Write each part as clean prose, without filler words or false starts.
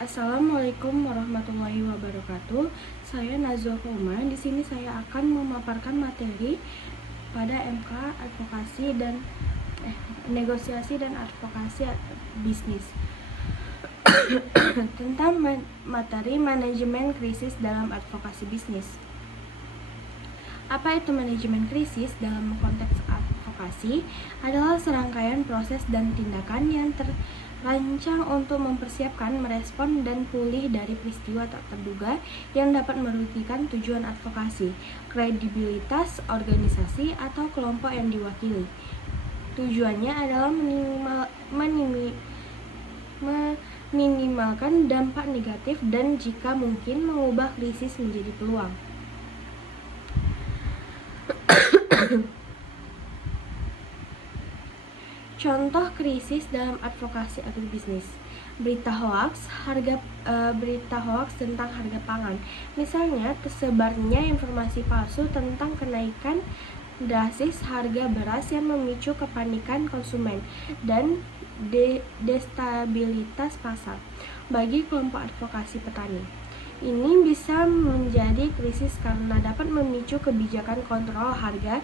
Assalamualaikum warahmatullahi wabarakatuh. Saya Nazwa Koma. Di sini saya akan memaparkan materi pada MK Advokasi dan Negosiasi dan Advokasi Bisnis tentang materi manajemen krisis dalam advokasi bisnis. Apa itu manajemen krisis dalam konteks advokasi? Adalah serangkaian proses dan tindakan yang terancang untuk mempersiapkan, merespon, dan pulih dari peristiwa tak terduga yang dapat merugikan tujuan advokasi, kredibilitas organisasi atau kelompok yang diwakili. Tujuannya adalah meminimalkan dampak negatif dan jika mungkin mengubah krisis menjadi peluang. Contoh krisis dalam advokasi agribisnis: berita hoaks tentang harga pangan. Misalnya, tersebarnya informasi palsu tentang kenaikan drastis harga beras yang memicu kepanikan konsumen dan destabilitas pasar bagi kelompok advokasi petani. Ini bisa menjadi krisis karena dapat memicu kebijakan kontrol harga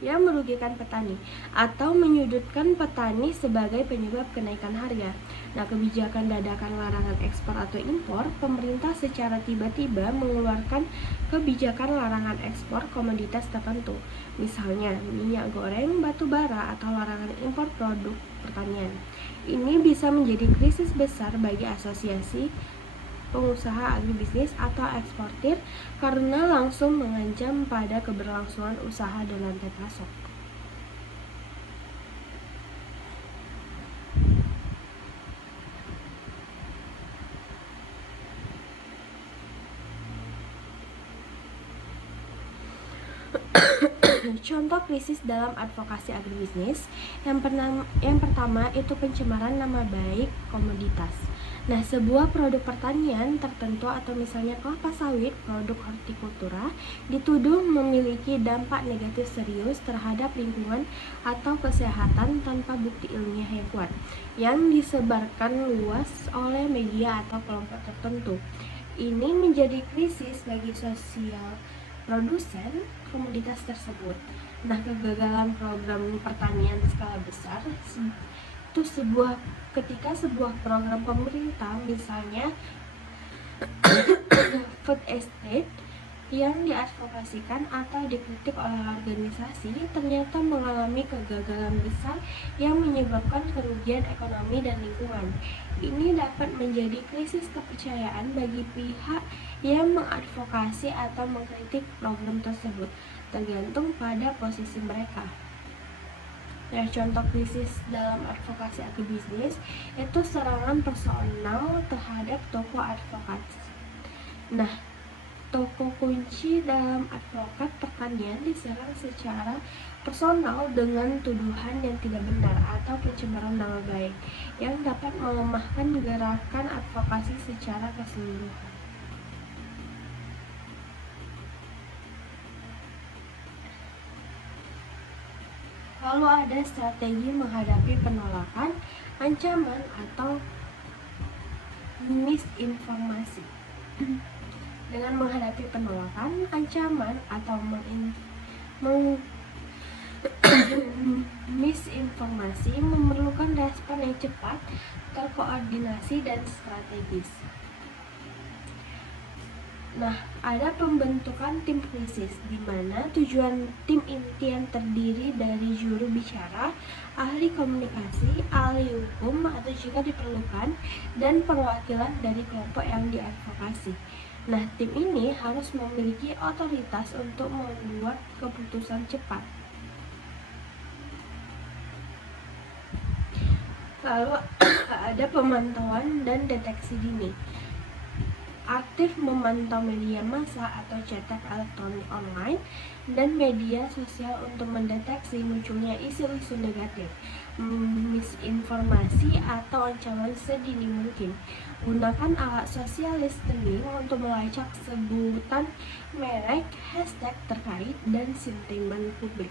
yang merugikan petani atau menyudutkan petani sebagai penyebab kenaikan harga. Nah, kebijakan dadakan larangan ekspor atau impor, pemerintah secara tiba-tiba mengeluarkan kebijakan larangan ekspor komoditas tertentu, misalnya minyak goreng, batu bara, atau larangan impor produk pertanian. Ini bisa menjadi krisis besar bagi asosiasi pengusaha agribisnis atau eksportir karena langsung mengancam pada keberlangsungan usaha dan rantai pasok. Contoh krisis dalam advokasi agribisnis. Yang pertama itu pencemaran nama baik komoditas. Nah, sebuah produk pertanian tertentu atau misalnya kelapa sawit, produk hortikultura, dituduh memiliki dampak negatif serius terhadap lingkungan atau kesehatan tanpa bukti ilmiah yang kuat, yang disebarkan luas oleh media atau kelompok tertentu. Ini menjadi krisis bagi sosial produsen komoditas tersebut. Nah, kegagalan program pertanian skala besar itu ketika sebuah program pemerintah, misalnya food estate, yang diadvokasikan atau dikritik oleh organisasi ternyata mengalami kegagalan besar yang menyebabkan kerugian ekonomi dan lingkungan. Ini dapat menjadi krisis kepercayaan bagi pihak yang mengadvokasi atau mengkritik program tersebut, tergantung pada posisi mereka. Nah, contoh krisis dalam advokasi agribisnis itu serangan personal terhadap tokoh advokat. Nah, tokoh kunci dalam advokat pertanian diserang secara personal dengan tuduhan yang tidak benar atau pencemaran nama baik yang dapat melemahkan gerakan advokasi secara keseluruhan. Lalu ada strategi menghadapi penolakan, ancaman, atau misinformasi. Dengan menghadapi penolakan, ancaman, atau misinformasi memerlukan respon yang cepat, terkoordinasi, dan strategis. Nah, ada pembentukan tim krisis, di mana tujuan tim inti yang terdiri dari juru bicara, ahli komunikasi, ahli hukum atau jika diperlukan, dan perwakilan dari kelompok yang diadvokasi. Nah, tim ini harus memiliki otoritas untuk membuat keputusan cepat. Lalu ada pemantauan dan deteksi dini. Aktif memantau media massa atau cetak elektronik online dan media sosial untuk mendeteksi munculnya isu-isu negatif, misinformasi atau ancaman sedini mungkin. Gunakan alat social listening untuk melacak sebutan merek, hashtag terkait, dan sentimen publik.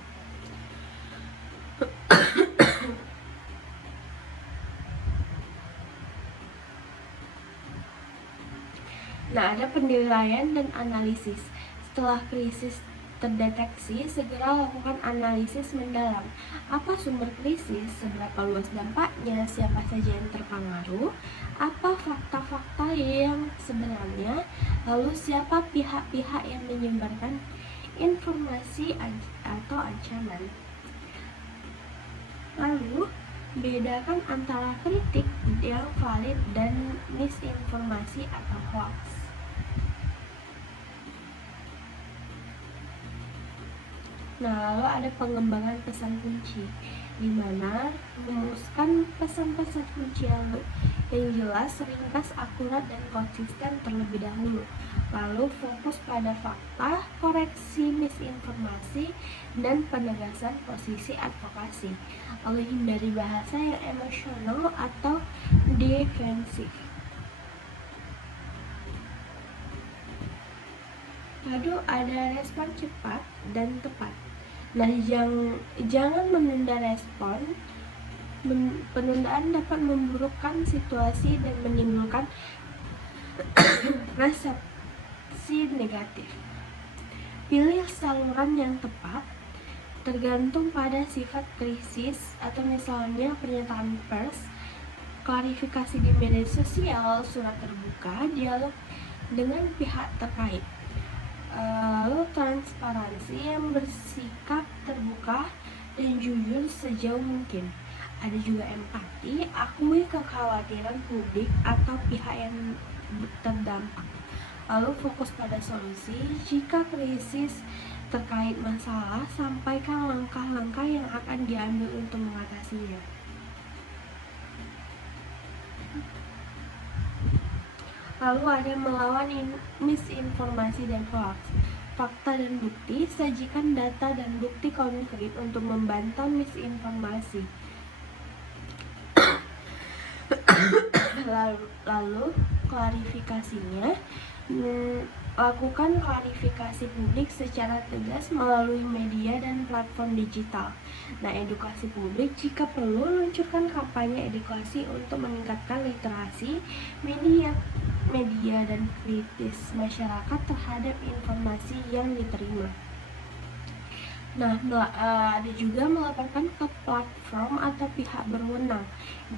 Nah, ada penilaian dan analisis. Setelah krisis terdeteksi, segera lakukan analisis mendalam. Apa sumber krisis? Seberapa luas dampaknya? Siapa saja yang terpengaruh? Apa fakta-fakta yang sebenarnya? Lalu siapa pihak-pihak yang menyebarkan informasi atau ancaman? Lalu, bedakan antara kritik yang valid dan misinformasi atau hoax. Nah, lalu ada pengembangan pesan kunci, di mana merumuskan pesan-pesan kunci yang jelas, ringkas, akurat, dan konsisten terlebih dahulu. Lalu fokus pada fakta, koreksi misinformasi, dan penegasan posisi advokasi. Lalu hindari bahasa yang emosional atau defensif. Lalu ada respon cepat dan tepat. Nah, jangan menunda respon. Penundaan dapat memburukkan situasi dan menimbulkan resepsi negatif. Pilih saluran yang tepat, tergantung pada sifat krisis, atau misalnya pernyataan pers, klarifikasi di media sosial, surat terbuka, dialog dengan pihak terkait. Lalu transparansi yang bersikap terbuka dan jujur sejauh mungkin. Ada juga empati, akui kekhawatiran publik atau pihak yang terdampak. Lalu fokus pada solusi. Jika krisis terkait masalah, sampaikan langkah-langkah yang akan diambil untuk mengatasinya. Lalu ada melawan misinformasi dan hoax. Fakta dan bukti, sajikan data dan bukti konkret untuk membantah misinformasi. Lalu klarifikasinya, lakukan klarifikasi publik secara tegas melalui media dan platform digital. Nah, edukasi publik, jika perlu luncurkan kampanye edukasi untuk meningkatkan literasi media dan kritis masyarakat terhadap informasi yang diterima. Nah, ada juga melaporkan ke platform atau pihak berwenang.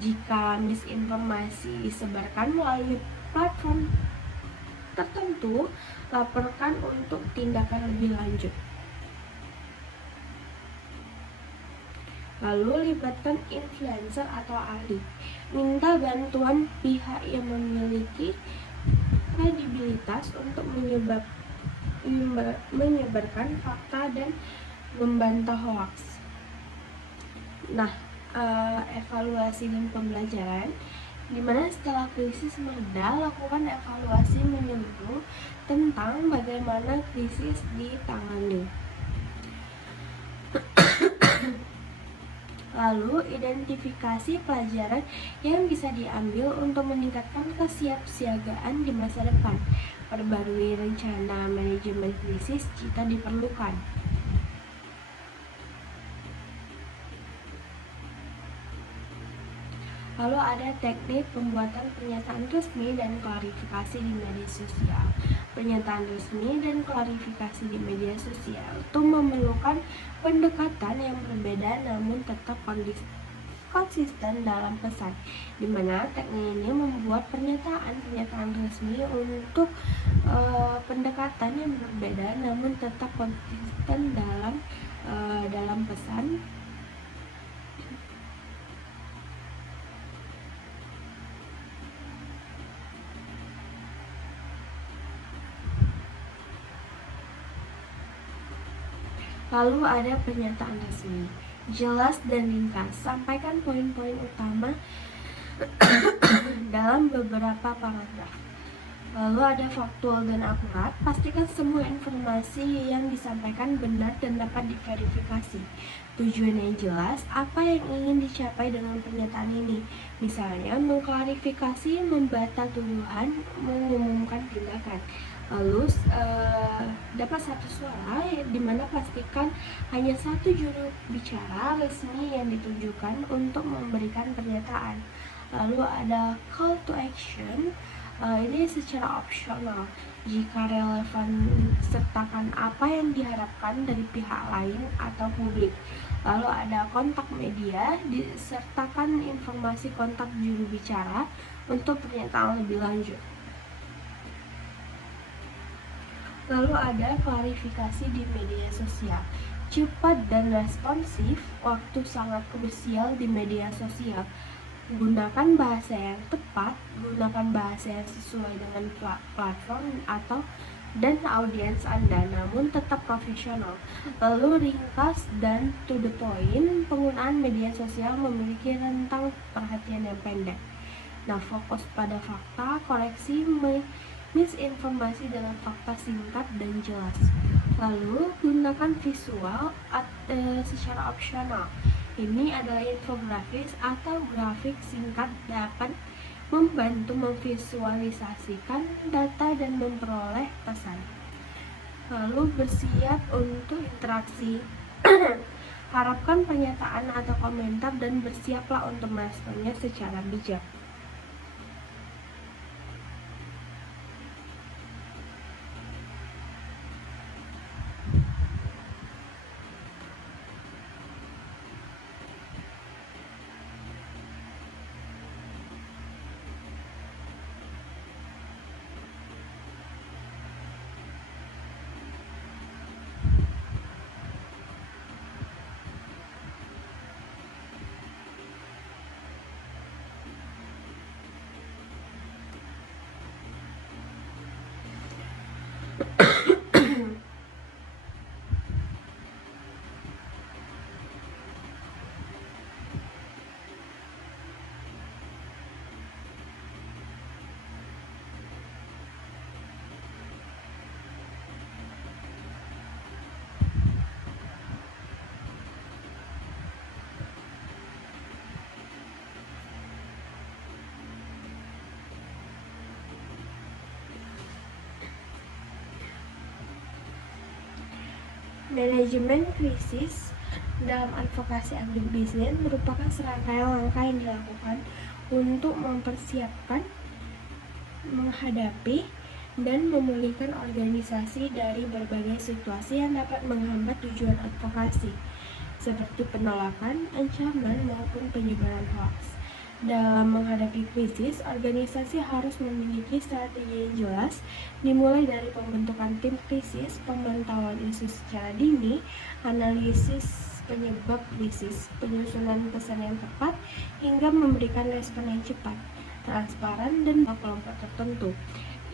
Jika misinformasi disebarkan melalui platform tertentu, laporkan untuk tindakan lebih lanjut. Lalu libatkan influencer atau ahli. Minta bantuan pihak yang memiliki kredibilitas untuk menyebarkan fakta dan membantah hoax. Nah, evaluasi dan pembelajaran, dimana setelah krisis mereda, lakukan evaluasi menyeluruh tentang bagaimana krisis ditangani. Lalu, identifikasi pelajaran yang bisa diambil untuk meningkatkan kesiapsiagaan di masa depan. Perbarui rencana manajemen krisis jika diperlukan. Lalu ada teknik pembuatan pernyataan resmi dan klarifikasi di media sosial. Pernyataan resmi dan klarifikasi di media sosial itu memerlukan pendekatan yang berbeda namun tetap konsisten dalam pesan, di mana teknik ini membuat pernyataan resmi untuk pendekatan yang berbeda namun tetap konsisten dalam pesan. Lalu ada pernyataan resmi, jelas dan ringkas. Sampaikan poin-poin utama dalam beberapa paragraf. Lalu ada faktual dan akurat. Pastikan semua informasi yang disampaikan benar dan dapat diverifikasi. Tujuan yang jelas, apa yang ingin dicapai dengan pernyataan ini. Misalnya, mengklarifikasi, membantah tuduhan, mengumumkan tindakan. Lalu dapat satu suara, di mana pastikan hanya satu juru bicara resmi yang ditunjukkan untuk memberikan pernyataan. Lalu ada call to action, Ini secara opsional. Jika relevan, sertakan apa yang diharapkan dari pihak lain atau publik. Lalu ada kontak media, disertakan informasi kontak juru bicara untuk pernyataan lebih lanjut. Lalu ada klarifikasi di media sosial. Cepat dan responsif, waktu sangat krusial di media sosial. Gunakan bahasa yang tepat, gunakan bahasa yang sesuai dengan platform atau dan audiens Anda, namun tetap profesional. Lalu ringkas dan to the point, penggunaan media sosial memiliki rentang perhatian yang pendek. Nah, fokus pada fakta, koreksi misinformasi dengan fakta singkat dan jelas. Lalu gunakan visual secara opsional. Ini adalah infografis atau grafik singkat dapat membantu memvisualisasikan data dan memperoleh pesan. Lalu bersiap untuk interaksi. Harapkan pernyataan atau komentar dan bersiaplah untuk meresponnya secara bijak. Manajemen krisis dalam advokasi agribisnis merupakan serangkaian langkah yang dilakukan untuk mempersiapkan, menghadapi, dan memulihkan organisasi dari berbagai situasi yang dapat menghambat tujuan advokasi, seperti penolakan, ancaman, maupun penyebaran hoaks. Dalam menghadapi krisis, organisasi harus memiliki strategi yang jelas, dimulai dari pembentukan tim krisis, pemantauan isu secara dini, analisis penyebab krisis, penyusunan pesan yang tepat, hingga memberikan respon yang cepat, transparan, dan kelompok tertentu.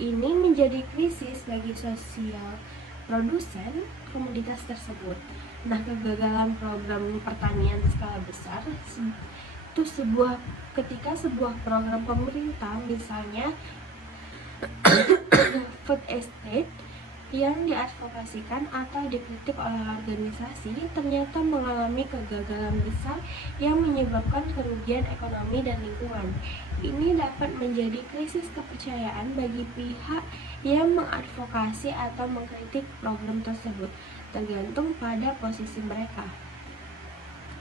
Ini menjadi krisis bagi sosial produsen komoditas tersebut. Nah, kegagalan program pertanian skala besar itu ketika sebuah program pemerintah, misalnya food estate, yang diadvokasikan atau dikritik oleh organisasi ternyata mengalami kegagalan besar yang menyebabkan kerugian ekonomi dan lingkungan. Ini dapat menjadi krisis kepercayaan bagi pihak yang mengadvokasi atau mengkritik program tersebut, tergantung pada posisi mereka.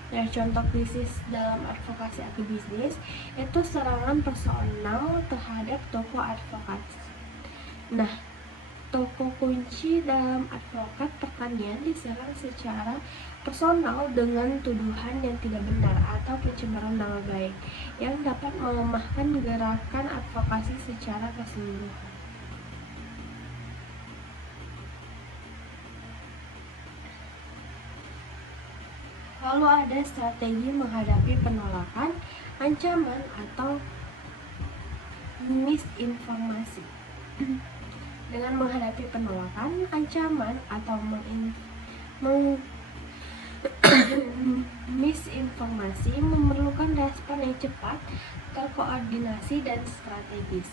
Nah, contoh krisis dalam advokasi agribisnis itu serangan personal terhadap tokoh advokat. Nah, tokoh kunci dalam advokat pertanian diserang secara personal dengan tuduhan yang tidak benar atau pencemaran nama baik yang dapat melemahkan gerakan advokasi secara keseluruhan. Lalu ada strategi menghadapi penolakan, ancaman, atau misinformasi. Dengan menghadapi penolakan, ancaman, atau misinformasi memerlukan respon yang cepat, terkoordinasi, dan strategis.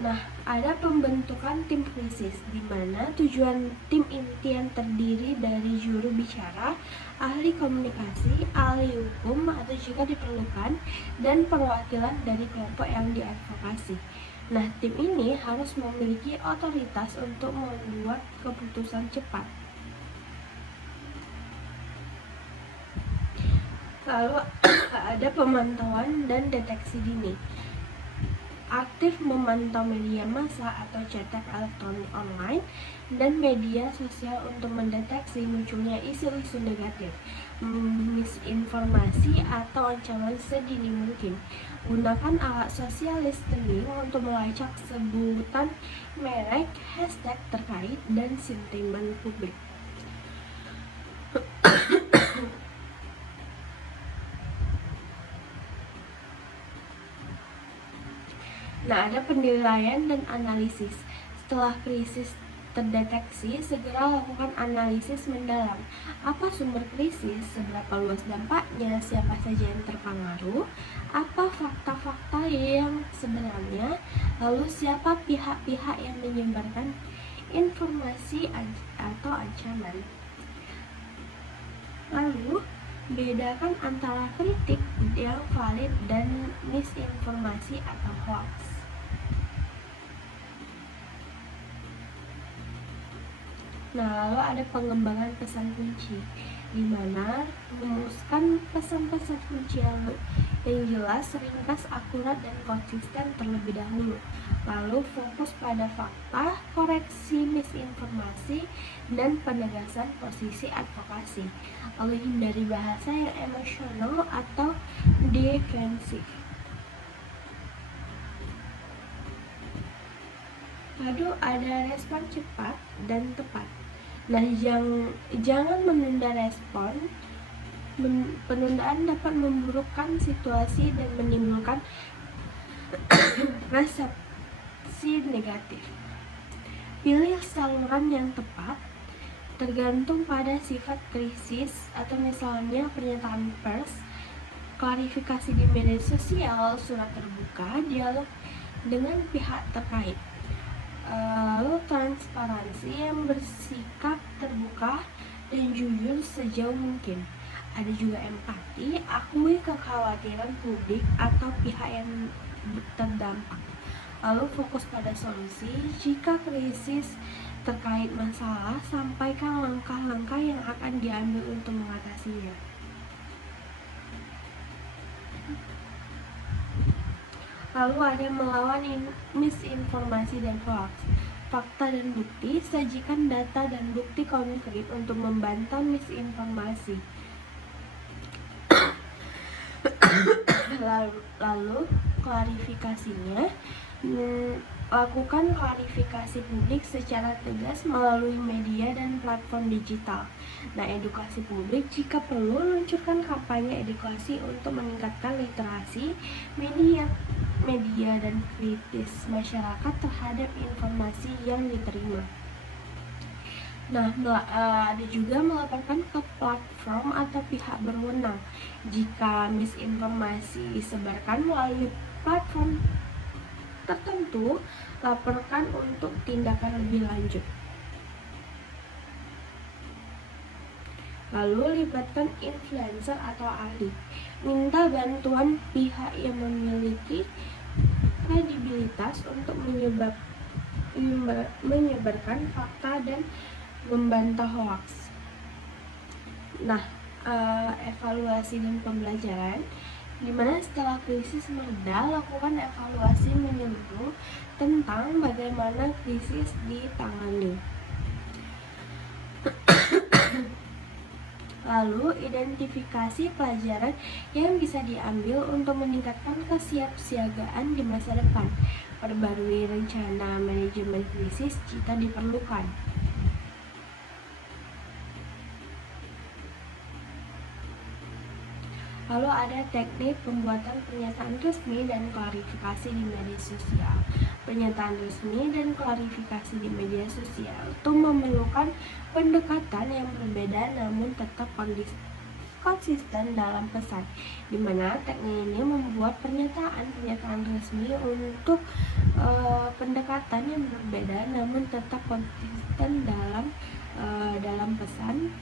Nah, ada pembentukan tim krisis, di mana tujuan tim inti yang terdiri dari juru bicara, ahli komunikasi, ahli hukum, atau jika diperlukan, dan perwakilan dari kelompok yang diadvokasi. Nah, tim ini harus memiliki otoritas untuk membuat keputusan cepat. Lalu ada pemantauan dan deteksi dini. aktif memantau media massa atau cetak elektronik online dan media sosial untuk mendeteksi munculnya isu-isu negatif, misinformasi atau ancaman sedini mungkin. Gunakan alat social listening untuk melacak sebutan merek, hashtag terkait, dan sentimen publik. Nah, ada penilaian dan analisis. Setelah krisis terdeteksi, segera lakukan analisis mendalam. Apa sumber krisis? Seberapa luas dampaknya? Siapa saja yang terpengaruh? Apa fakta-fakta yang sebenarnya? Lalu siapa pihak-pihak yang menyebarkan informasi atau ancaman? Lalu bedakan antara kritik yang valid dan misinformasi atau hoax. Nah, lalu ada pengembangan pesan kunci, di mana merumuskan pesan-pesan kunci yang jelas, ringkas, akurat, dan konsisten terlebih dahulu. Lalu fokus pada fakta, koreksi misinformasi, dan penegasan posisi advokasi. Lalu hindari bahasa yang emosional atau defensif. Lalu ada respon cepat dan tepat. Nah, jangan menunda respon. Penundaan dapat memburukkan situasi dan menimbulkan resepsi negatif. Pilih saluran yang tepat, tergantung pada sifat krisis, atau misalnya pernyataan pers, klarifikasi di media sosial, surat terbuka, dialog dengan pihak terkait. Lalu transparansi yang bersikap terbuka dan jujur sejauh mungkin. Ada juga empati, akui kekhawatiran publik atau pihak yang terdampak. Lalu fokus pada solusi. Jika krisis terkait masalah, sampaikan langkah-langkah yang akan diambil untuk mengatasinya. Lalu ada melawan misinformasi dan hoax. Fakta dan bukti, sajikan data dan bukti konkret untuk membantah misinformasi. Lalu klarifikasinya, lakukan klarifikasi publik secara tegas melalui media dan platform digital. Nah, edukasi publik, jika perlu luncurkan kampanye edukasi untuk meningkatkan literasi media dan kritis masyarakat terhadap informasi yang diterima. Nah, ada juga melaporkan ke platform atau pihak berwenang. Jika misinformasi disebarkan melalui platform tertentu, laporkan untuk tindakan lebih lanjut. Lalu libatkan influencer atau ahli. Minta bantuan pihak yang memiliki kredibilitas untuk menyebarkan fakta dan membantah hoax. Nah, evaluasi dan pembelajaran, di mana setelah krisis mereda, lakukan evaluasi menyeluruh tentang bagaimana krisis ditangani. Lalu identifikasi pelajaran yang bisa diambil untuk meningkatkan kesiapsiagaan di masa depan. Perbarui rencana manajemen krisis jika diperlukan. Lalu ada teknik pembuatan pernyataan resmi dan klarifikasi di media sosial. Pernyataan resmi dan klarifikasi di media sosial itu memerlukan pendekatan yang berbeda namun tetap konsisten dalam pesan, di mana teknik ini membuat pernyataan resmi untuk pendekatan yang berbeda namun tetap konsisten dalam pesan.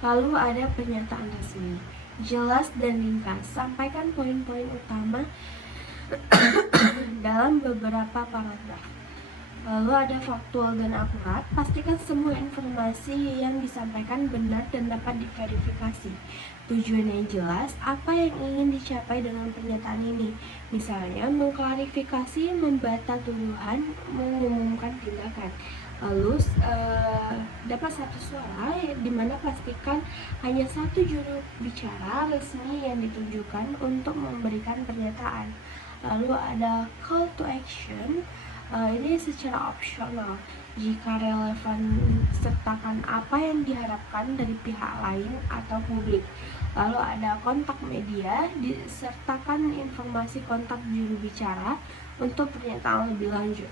Lalu ada pernyataan resmi, jelas dan ringkas. Sampaikan poin-poin utama dalam beberapa paragraf. Lalu ada faktual dan akurat, pastikan semua informasi yang disampaikan benar dan dapat diverifikasi. Tujuan yang jelas, apa yang ingin dicapai dengan pernyataan ini. Misalnya, mengklarifikasi, membantah tuduhan, mengumumkan tindakan. Lalu dapat satu suara, di mana pastikan hanya satu juru bicara resmi yang ditunjukkan untuk memberikan pernyataan. Lalu ada call to action. Ini secara opsional. Jika relevan, sertakan apa yang diharapkan dari pihak lain atau publik. Lalu ada kontak media, disertakan informasi kontak juru bicara untuk pernyataan lebih lanjut.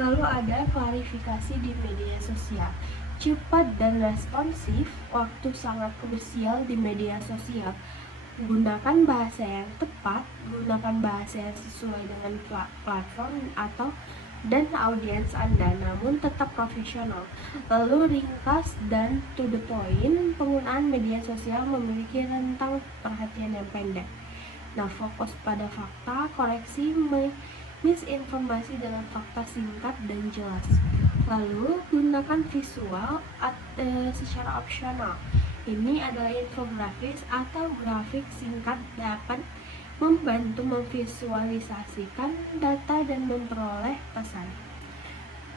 Lalu ada klarifikasi di media sosial. Cepat dan responsif, waktu sangat krusial di media sosial. Gunakan bahasa yang tepat, gunakan bahasa yang sesuai dengan platform dan audiens Anda, namun tetap profesional. Lalu ringkas dan to the point, penggunaan media sosial memiliki rentang perhatian yang pendek. Nah, fokus pada fakta, koreksi misinformasi dengan fakta singkat dan jelas. Lalu gunakan visual secara opsional. Ini adalah infografis atau grafik singkat dapat membantu memvisualisasikan data dan memperoleh pesan.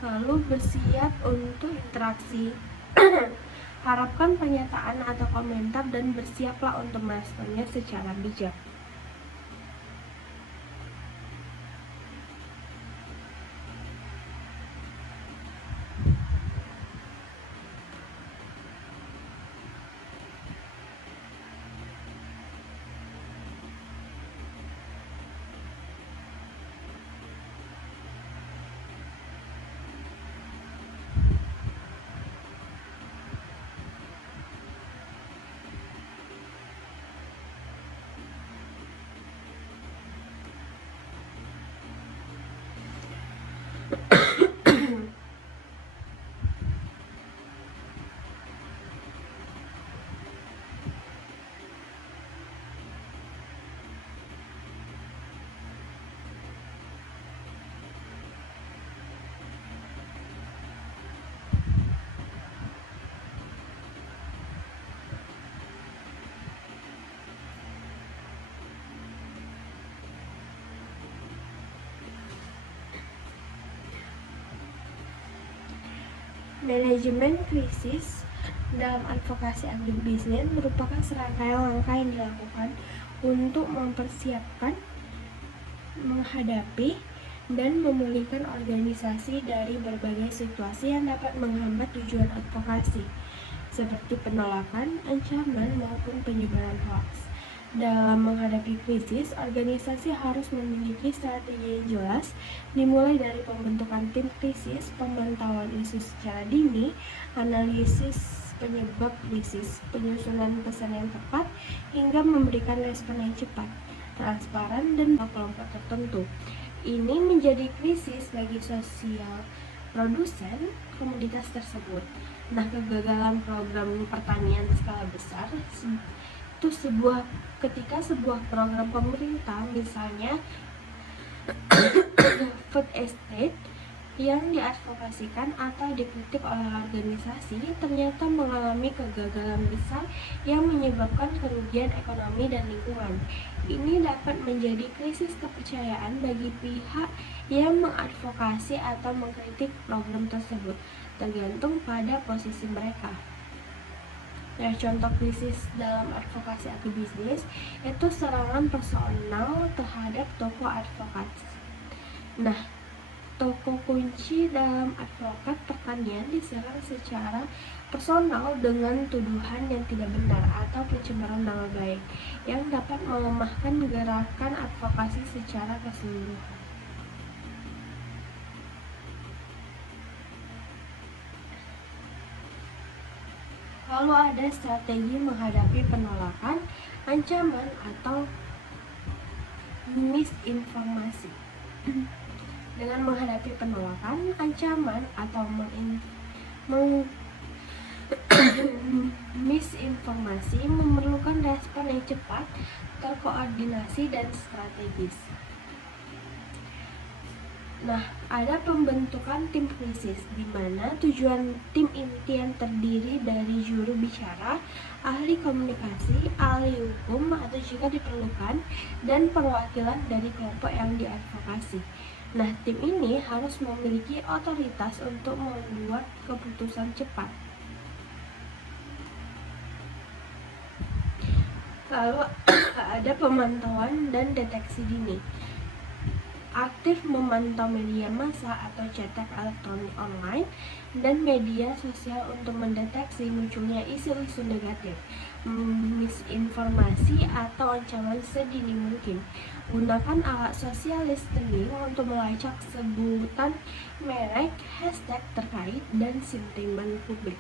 Lalu bersiap untuk interaksi. Harapkan pernyataan atau komentar dan bersiaplah untuk meresponnya secara bijak. Manajemen krisis dalam advokasi agribisnis merupakan serangkaian langkah yang dilakukan untuk mempersiapkan, menghadapi, dan memulihkan organisasi dari berbagai situasi yang dapat menghambat tujuan advokasi, seperti penolakan, ancaman, maupun penyebaran hoaks. Dalam menghadapi krisis, organisasi harus memiliki strategi yang jelas, dimulai dari pembentukan tim krisis, pemantauan isu secara dini, analisis penyebab krisis, penyusunan pesan yang tepat, hingga memberikan respon yang cepat, transparan, dan kelompok tertentu. Ini menjadi krisis bagi sosial produsen komoditas tersebut. Nah, kegagalan program pertanian skala besar itu ketika sebuah program pemerintah, misalnya food estate, yang diadvokasikan atau dikritik oleh organisasi ternyata mengalami kegagalan besar yang menyebabkan kerugian ekonomi dan lingkungan. Ini dapat menjadi krisis kepercayaan bagi pihak yang mengadvokasi atau mengkritik program tersebut, tergantung pada posisi mereka. Nah, contoh krisis dalam advokasi agribisnis itu serangan personal terhadap tokoh advokat. Nah, tokoh kunci dalam advokat pertanian diserang secara personal dengan tuduhan yang tidak benar atau pencemaran nama baik yang dapat melemahkan gerakan advokasi secara keseluruhan. Lalu ada strategi menghadapi penolakan, ancaman, atau misinformasi. Dengan menghadapi penolakan, ancaman, atau misinformasi memerlukan respon yang cepat, terkoordinasi, dan strategis. Nah, ada pembentukan tim krisis, di mana tujuan tim inti yang terdiri dari juru bicara, ahli komunikasi, ahli hukum atau jika diperlukan, dan perwakilan dari kelompok yang diadvokasi. Nah, tim ini harus memiliki otoritas untuk membuat keputusan cepat. Lalu ada pemantauan dan deteksi dini. Aktif memantau media massa atau cetak elektronik online dan media sosial untuk mendeteksi munculnya isu-isu negatif, misinformasi atau ancaman sedini mungkin. Gunakan alat sosial listening untuk melacak sebutan merek, hashtag terkait, dan sentimen publik.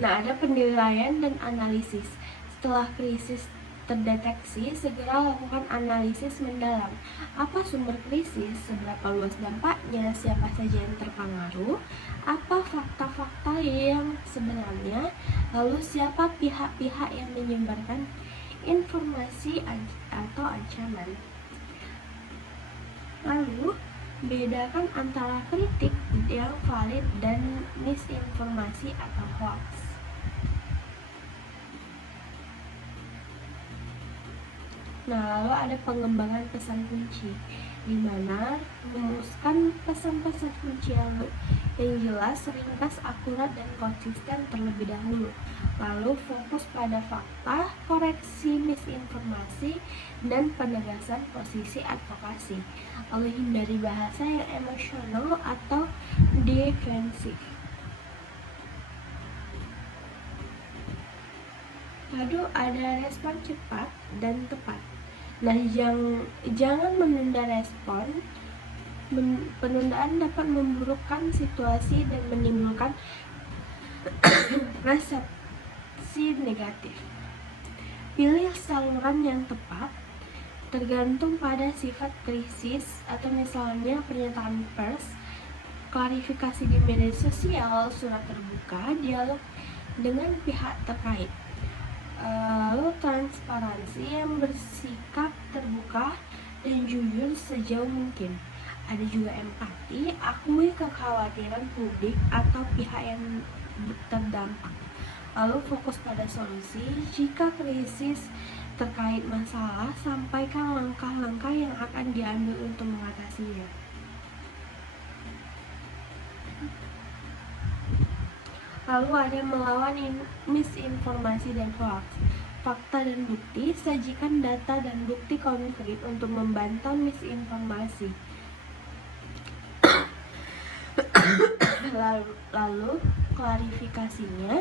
Nah, ada penilaian dan analisis. Setelah krisis terdeteksi, segera lakukan analisis mendalam. Apa sumber krisis, seberapa luas dampaknya, siapa saja yang terpengaruh, apa fakta-fakta yang sebenarnya, lalu siapa pihak-pihak yang menyebarkan informasi atau ancaman. Lalu, bedakan antara kritik yang valid dan misinformasi atau hoax. Nah, lalu ada pengembangan pesan kunci, di mana merumuskan pesan-pesan kunci yang jelas, ringkas, akurat, dan konsisten terlebih dahulu. Lalu fokus pada fakta, koreksi misinformasi, dan penegasan posisi advokasi. Lalu hindari bahasa yang emosional atau defensif. Lalu ada respon cepat dan tepat. Nah, jangan menunda respon. Penundaan dapat memburukkan situasi dan menimbulkan resepsi negatif. Pilih saluran yang tepat, tergantung pada sifat krisis, atau misalnya pernyataan pers, klarifikasi di media sosial, surat terbuka, dialog dengan pihak terkait. Lalu transparansi yang bersikap terbuka dan jujur sejauh mungkin. Ada juga empati, akui kekhawatiran publik atau pihak yang terdampak. Lalu fokus pada solusi. Jika krisis terkait masalah, sampaikan langkah-langkah yang akan diambil untuk mengatasinya. Lalu ada melawan misinformasi dan hoax. Fakta dan bukti, sajikan data dan bukti konkret untuk membantah misinformasi. Lalu klarifikasinya,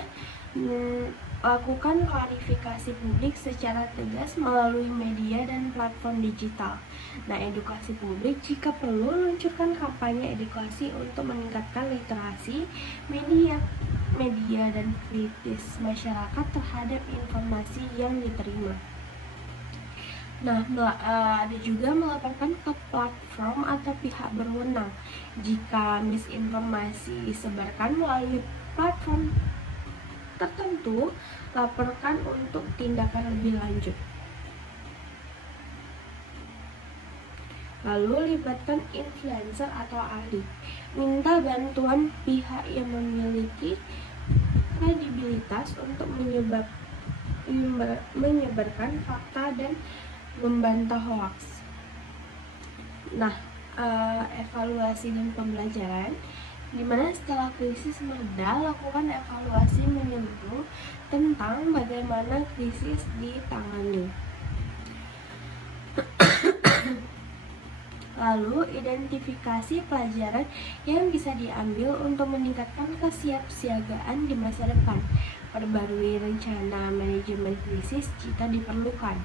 lakukan klarifikasi publik secara tegas melalui media dan platform digital. Nah, edukasi publik, jika perlu luncurkan kampanye edukasi untuk meningkatkan literasi media dan kritis masyarakat terhadap informasi yang diterima. Nah, ada juga melaporkan ke platform atau pihak berwenang. Jika misinformasi disebarkan melalui platform tertentu, laporkan untuk tindakan lebih lanjut. Lalu libatkan influencer atau ahli. Minta bantuan pihak yang memiliki kredibilitas untuk menyebarkan fakta dan membantah hoax. Nah, evaluasi dan pembelajaran, di mana setelah krisis mereda, lakukan evaluasi menyeluruh tentang bagaimana krisis ditangani. Lalu, identifikasi pelajaran yang bisa diambil untuk meningkatkan kesiapsiagaan di masa depan. Perbarui rencana manajemen krisis jika diperlukan.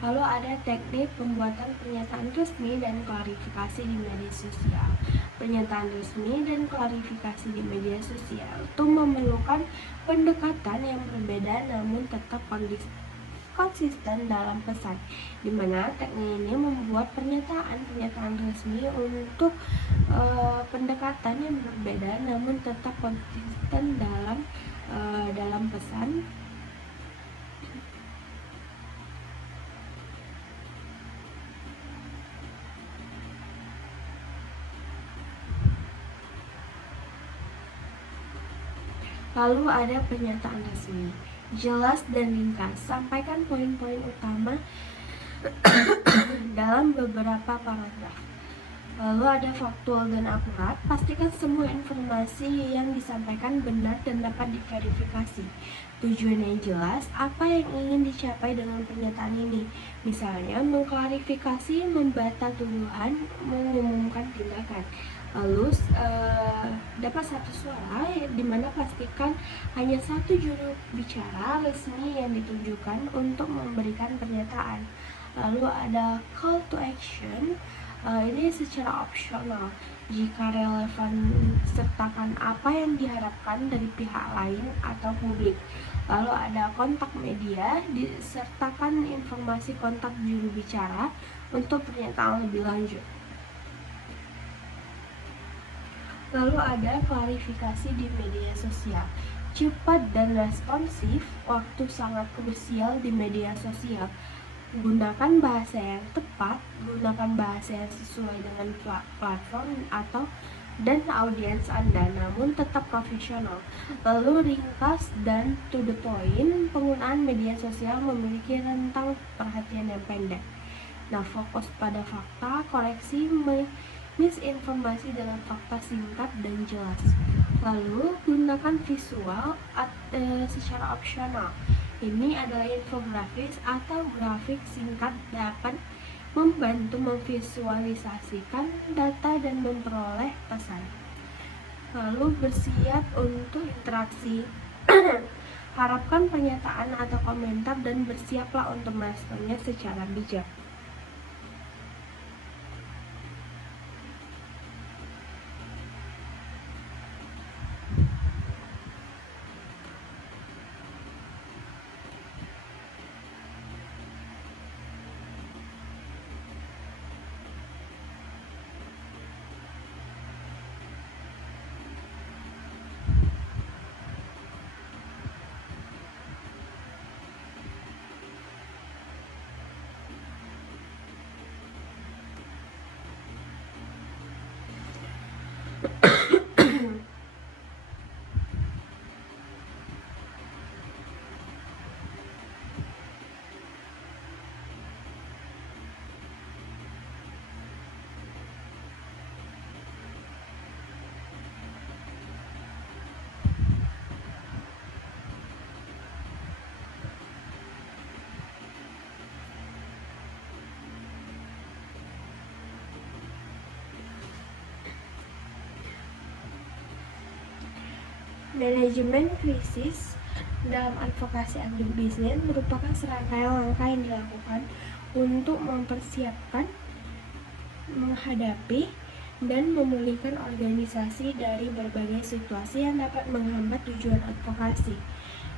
Lalu ada teknik pembuatan pernyataan resmi dan klarifikasi di media sosial. Pernyataan resmi dan klarifikasi di media sosial itu memerlukan pendekatan yang berbeda namun tetap konsisten dalam pesan, di mana teknik ini membuat pernyataan resmi untuk pendekatan yang berbeda namun tetap konsisten dalam pesan. Lalu ada pernyataan resmi, jelas dan ringkas, sampaikan poin-poin utama dalam beberapa paragraf. Lalu ada faktual dan akurat, pastikan semua informasi yang disampaikan benar dan dapat diverifikasi. Tujuan yang jelas, apa yang ingin dicapai dengan pernyataan ini. Misalnya, mengklarifikasi, membantah tuduhan, mengumumkan tindakan. Lalu dapat satu suara, di mana pastikan hanya satu juru bicara resmi yang ditunjukkan untuk memberikan pernyataan. Lalu ada call to action, ini secara opsional. Jika relevan, sertakan apa yang diharapkan dari pihak lain atau publik. Lalu ada kontak media, disertakan informasi kontak juru bicara untuk pernyataan lebih lanjut. Lalu ada klarifikasi di media sosial, cepat dan responsif waktu sangat krusial di media sosial. Gunakan bahasa yang tepat, gunakan bahasa yang sesuai dengan platform dan audiens Anda, namun tetap profesional. Lalu ringkas dan to the point, penggunaan media sosial memiliki rentang perhatian yang pendek. Nah, fokus pada fakta, koreksi misinformasi dengan fakta singkat dan jelas. Lalu gunakan visual secara opsional. Ini adalah infografis atau grafik singkat dapat membantu memvisualisasikan data dan memperoleh pesan. Lalu bersiap untuk interaksi. Harapkan pernyataan atau komentar dan bersiaplah untuk meresponnya secara bijak. Manajemen krisis dalam advokasi agribisnis merupakan serangkaian langkah yang dilakukan untuk mempersiapkan, menghadapi, dan memulihkan organisasi dari berbagai situasi yang dapat menghambat tujuan advokasi,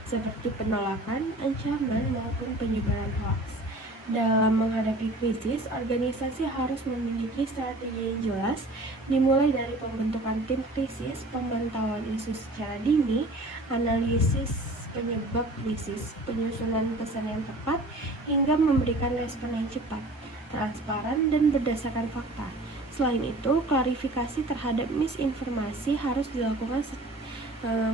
seperti penolakan, ancaman, maupun penyebaran hoaks. Dalam menghadapi krisis, organisasi harus memiliki strategi yang jelas, dimulai dari pembentukan tim krisis, pemantauan isu secara dini, analisis penyebab krisis, penyusunan pesan yang tepat, hingga memberikan respon yang cepat, transparan, dan berdasarkan fakta. Selain itu, klarifikasi terhadap misinformasi harus dilakukan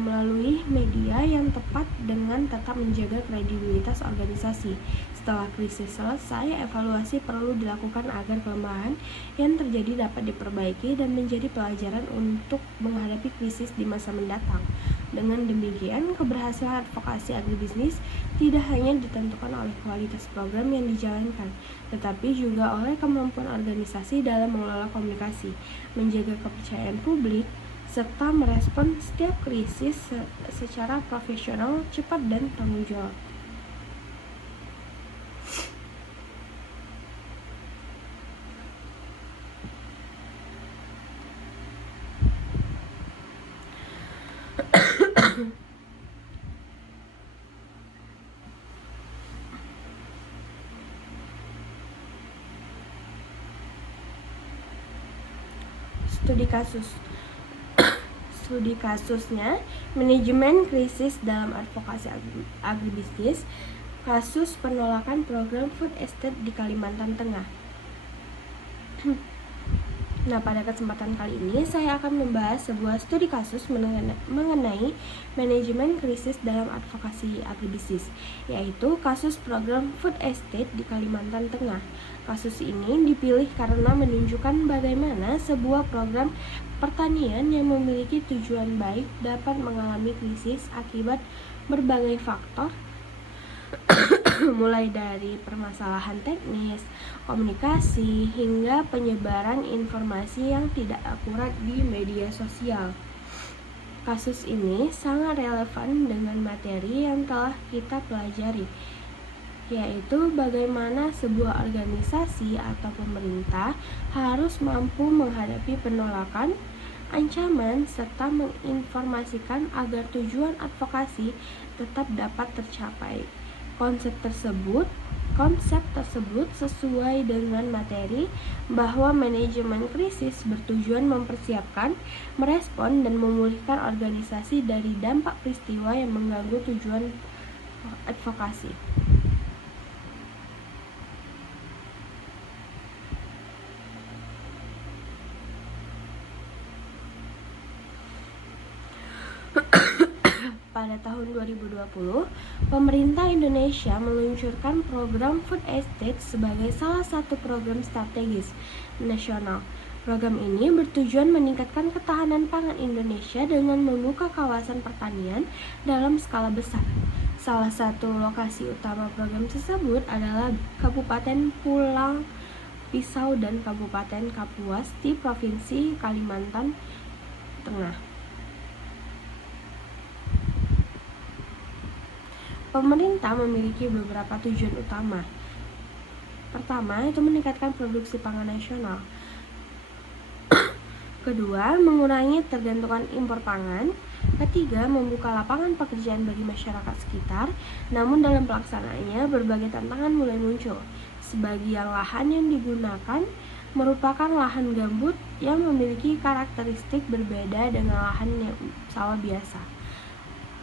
melalui media yang tepat dengan tetap menjaga kredibilitas organisasi. Setelah krisis selesai, evaluasi perlu dilakukan agar kelemahan yang terjadi dapat diperbaiki dan menjadi pelajaran untuk menghadapi krisis di masa mendatang. Dengan demikian, keberhasilan advokasi agribisnis tidak hanya ditentukan oleh kualitas program yang dijalankan, tetapi juga oleh kemampuan organisasi dalam mengelola komunikasi, menjaga kepercayaan publik, serta merespon setiap krisis secara profesional, cepat, dan tanggung jawab. studi kasus. Studi kasusnya, manajemen krisis dalam advokasi agribisnis, kasus penolakan program food estate di Kalimantan Tengah. Nah, pada kesempatan kali ini saya akan membahas sebuah studi kasus mengenai manajemen krisis dalam advokasi agribisnis, yaitu kasus program food estate di Kalimantan Tengah. Kasus ini dipilih karena menunjukkan bagaimana sebuah program pertanian yang memiliki tujuan baik dapat mengalami krisis akibat berbagai faktor, mulai dari permasalahan teknis, komunikasi, hingga penyebaran informasi yang tidak akurat di media sosial. Kasus ini sangat relevan dengan materi yang telah kita pelajari, yaitu bagaimana sebuah organisasi atau pemerintah harus mampu menghadapi penolakan, ancaman, serta menginformasikan agar tujuan advokasi tetap dapat tercapai. Konsep tersebut sesuai dengan materi bahwa manajemen krisis bertujuan mempersiapkan, merespon, dan memulihkan organisasi dari dampak peristiwa yang mengganggu tujuan advokasi. Pada tahun 2020, pemerintah Indonesia meluncurkan program food estate sebagai salah satu program strategis nasional. Program ini bertujuan meningkatkan ketahanan pangan Indonesia dengan membuka kawasan pertanian dalam skala besar. Salah satu lokasi utama program tersebut adalah Kabupaten Pulang Pisau dan Kabupaten Kapuas di Provinsi Kalimantan Tengah. Pemerintah memiliki beberapa tujuan utama. Pertama, itu meningkatkan produksi pangan nasional. Kedua, mengurangi tergantungan impor pangan. Ketiga, membuka lapangan pekerjaan bagi masyarakat sekitar. Namun dalam pelaksanaannya, berbagai tantangan mulai muncul. Sebagian lahan yang digunakan merupakan lahan gambut yang memiliki karakteristik berbeda dengan lahan yang sawah biasa.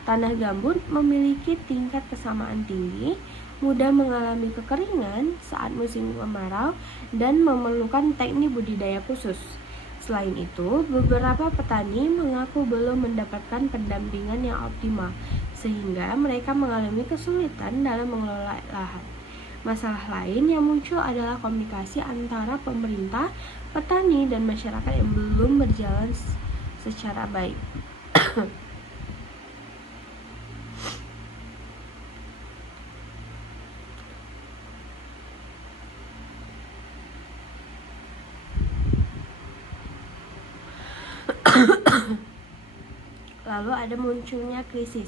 Tanah gambut memiliki tingkat kesamaan tinggi, mudah mengalami kekeringan saat musim kemarau, dan memerlukan teknik budidaya khusus. Selain itu, beberapa petani mengaku belum mendapatkan pendampingan yang optimal, sehingga mereka mengalami kesulitan dalam mengelola lahan. Masalah lain yang muncul adalah komunikasi antara pemerintah, petani, dan masyarakat yang belum berjalan secara baik. Lalu ada munculnya krisis.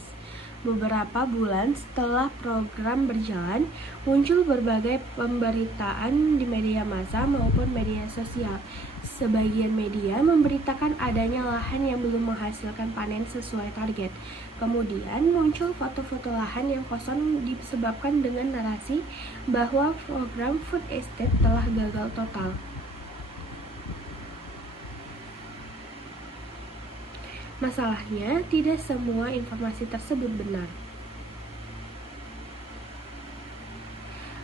Beberapa bulan setelah program berjalan, muncul berbagai pemberitaan di media massa maupun media sosial. Sebagian media memberitakan adanya lahan yang belum menghasilkan panen sesuai target. Kemudian muncul foto-foto lahan yang kosong disebabkan dengan narasi bahwa program food estate telah gagal total. Masalahnya, tidak semua informasi tersebut benar.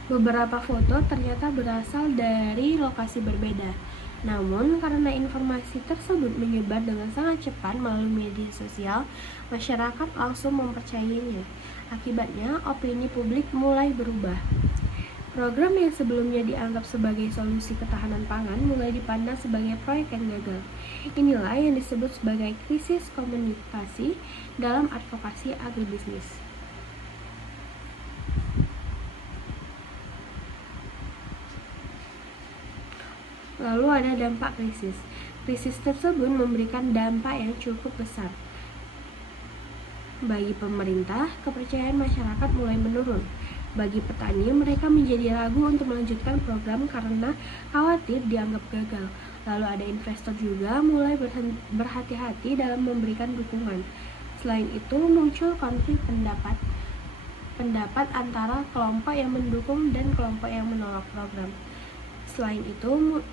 Beberapa foto ternyata berasal dari lokasi berbeda. Namun, karena informasi tersebut menyebar dengan sangat cepat melalui media sosial, masyarakat langsung mempercayainya. Akibatnya, opini publik mulai berubah. Program yang sebelumnya dianggap sebagai solusi ketahanan pangan mulai dipandang sebagai proyek yang gagal. Inilah yang disebut sebagai krisis komunikasi dalam advokasi agribisnis. Lalu ada dampak krisis. Krisis tersebut memberikan dampak yang cukup besar. Bagi pemerintah, kepercayaan masyarakat mulai menurun. Bagi petani, mereka menjadi ragu untuk melanjutkan program karena khawatir dianggap gagal. Lalu ada investor juga mulai berhati-hati dalam memberikan dukungan. Selain itu, muncul konflik pendapat antara kelompok yang mendukung dan kelompok yang menolak program. Selain itu,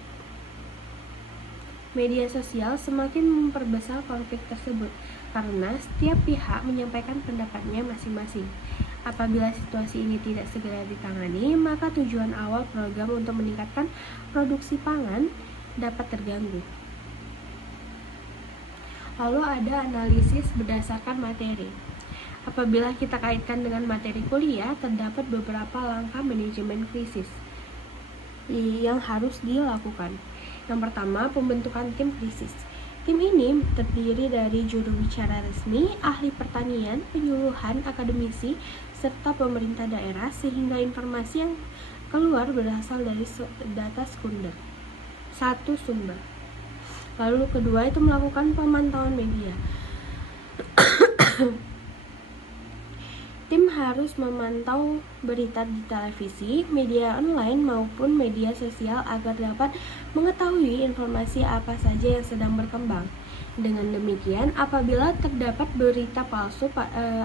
Media sosial semakin memperbesar konflik tersebut karena setiap pihak menyampaikan pendapatnya masing-masing. Apabila situasi ini tidak segera ditangani, maka tujuan awal program untuk meningkatkan produksi pangan dapat terganggu. Lalu ada analisis berdasarkan materi. Apabila kita kaitkan dengan materi kuliah, terdapat beberapa langkah manajemen krisis yang harus dilakukan. Yang pertama, pembentukan tim krisis. Tim ini terdiri dari juru bicara resmi, ahli pertanian, penyuluhan, akademisi, serta pemerintah daerah, sehingga informasi yang keluar berasal dari data sekunder. Satu sumber. Lalu kedua itu melakukan pemantauan media. Tim harus memantau berita di televisi, media online maupun media sosial agar dapat mengetahui informasi apa saja yang sedang berkembang. Dengan demikian, apabila terdapat berita palsu